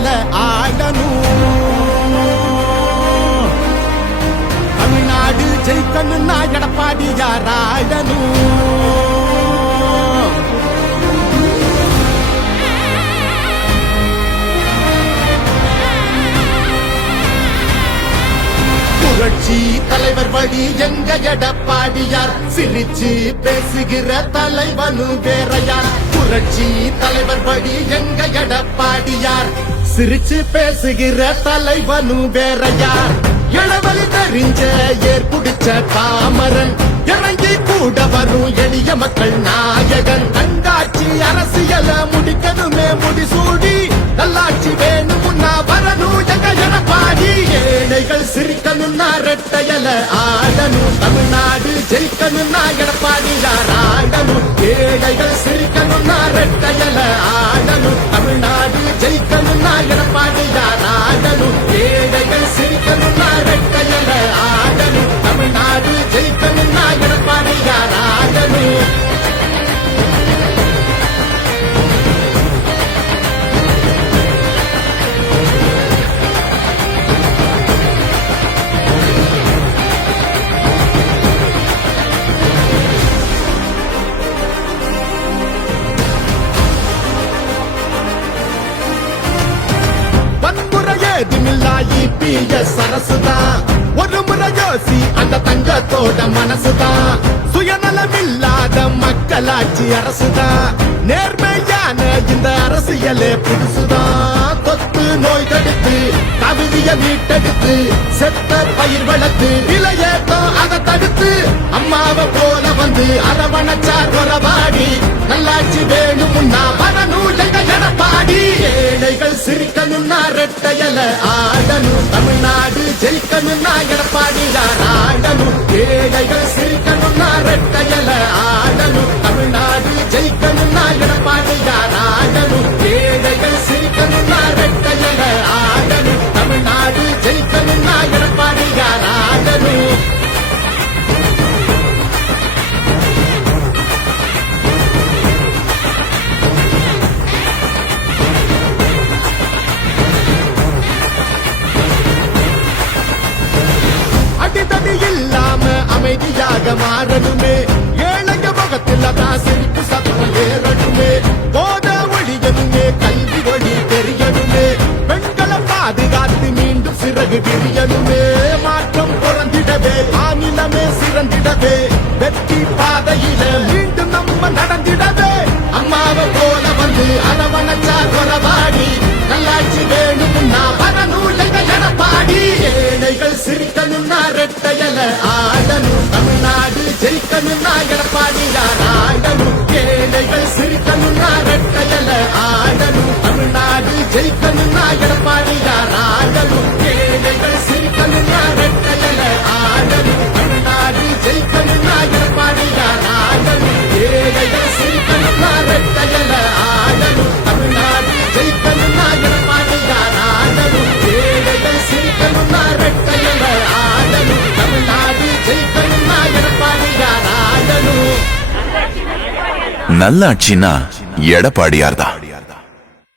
ரெட்டையல ஆடணும். தமிழ்நாடு ஜெயிக்கணும்னா எடப்பாடியார் ஆடணும். புரட்சி தலைவர் வழி எங்க எடப்பாடியார், சிரிச்சு பேசுகிற தலைவனு வேறையார். புரட்சி தலைவர் வழி எங்க எடப்பாடியார், சிரிச்சு பேசுகிற தலைவனு வேறையார். இளவலி தெரிஞ்ச ஏற்புடிச்ச பாமரன், இறங்கி கூட வரும் எளிய மக்கள் நாயகன். கண்டாட்சி அரசியல முடிக்கணுமே முடிசூடி, நல்லாட்சி வேணும்னா வரணும் எங்க எடப்பாடி. ஏழைகள் சிரிக்கணும்னா ரெட்டையல ஆடணும். தமிழ்நாடு ஜெயிக்கணும்னா எடப்பாடியார் ஆடணும். ஏழைகள் சிரிக்கணும்னா ரெட்டையல ஆடணும். தமிழ்நாடு ஜெயிக்கணும்னா எடப்பாடியார் ஆடணும். ஏழைகள் சிரிக்கணும்னா ரெட்டையல ஆடணும். தமிழ்நாடு ஜெயிக்கணும்னா எடப்பாடியார் ஆடணும். சரசுதான் ஒரு முறை யோசி, அந்த தங்கத்தோட மனசுதான். சுயநலமில்லாத மக்களாட்சி அரசுதான். நேர்மையான இந்த அரசியலே புதுசுதான். தொத்து நோய் தடுத்து கவிதைய மீட்டெடுத்து, செத்த பயிர் வளர்த்து விலையேற்றம் அதை தடுத்து, அம்மாவை போல வந்து அரவணைச்சார் கொரவாடி. நல்லாட்சி வேணும்னா வரணும் எங்க எடப்பாடி. ஏழைகள் சிரிக்கணும்னா ரெட்டையல ஆடணும். தமிழ்நாடு ஜெயிக்கணும்னா எடப்பாடியார் ஆடணும். ஏழைகள் சிரிக்கணும்னா ரெட்டையல ஆடணும். தமிழ்நாடு ஜெயிக்கணும்னா எடப்பாடியார் ஆடணும். ஏழைகள் சிரிக்கணும்னா ரெட்டையல ஆடணும். தமிழ்நாடு ஜெயிக்கணும்னா எடப்பாடியார் ஆடணும். அடிதடி இல்லாம அமைதியாக மாறணுமே, ஏழைங்க முகத்தில் தான் சிரிப்பு சத்தம் ஏறணுமே. போத ஒழியணுமே, கல்வி ஒளி தெரியணுமே, பெண்களை பாதுகாத்து மீண்டும் சிறகு விரியணுமே. மாற்றம் பிறந்திடவே, ஆங்கிலமே சிறந்திடவே, வெற்றி பாதையில மீண்டும் நம்ம நடந்திடவே. அம்மாவை போல வந்து அரவணைச்சா கொரவாடி. நல்லாட்சி வேணும்னா வரணும் எங்க எடப்பாடி. ஏழைகள் சிரிக்கணும்னா ரெட்டையல ஆடணும். தமிழ்நாடு ஜெயிக்கணும்னா எடப்பாடியார் ஆடணும். ஏழைகள் சிரிக்கணும்னா ரெட்டையல ஆடணும். தமிழ்நாடு ஜெயிக்கணும்னா எடப்பாடியார் ஆடணும். ஏழைகள் சிரிக்கணும்னா ரெட்டையல ஆடணும். தமிழ்நாடு ஜெயிக்கணும்னா எடப்பாடியார் ஆடணும். ஏழைகள் சிரிக்கணும்னா ரெட்டையல ஆடணும். தமிழ்நாடு ஜெயிக்கணும்னா எடப்பாடியார் ஆடணும். ஏழைகள் சிரிக்கணும்னா ரெட்டையல ஆடணும். தமிழ்நாடு ஜெயிக்கணும்னா எடப்பாடியார் ஆடணும். நல்லாட்சினா எடப்பாடியார் தான்.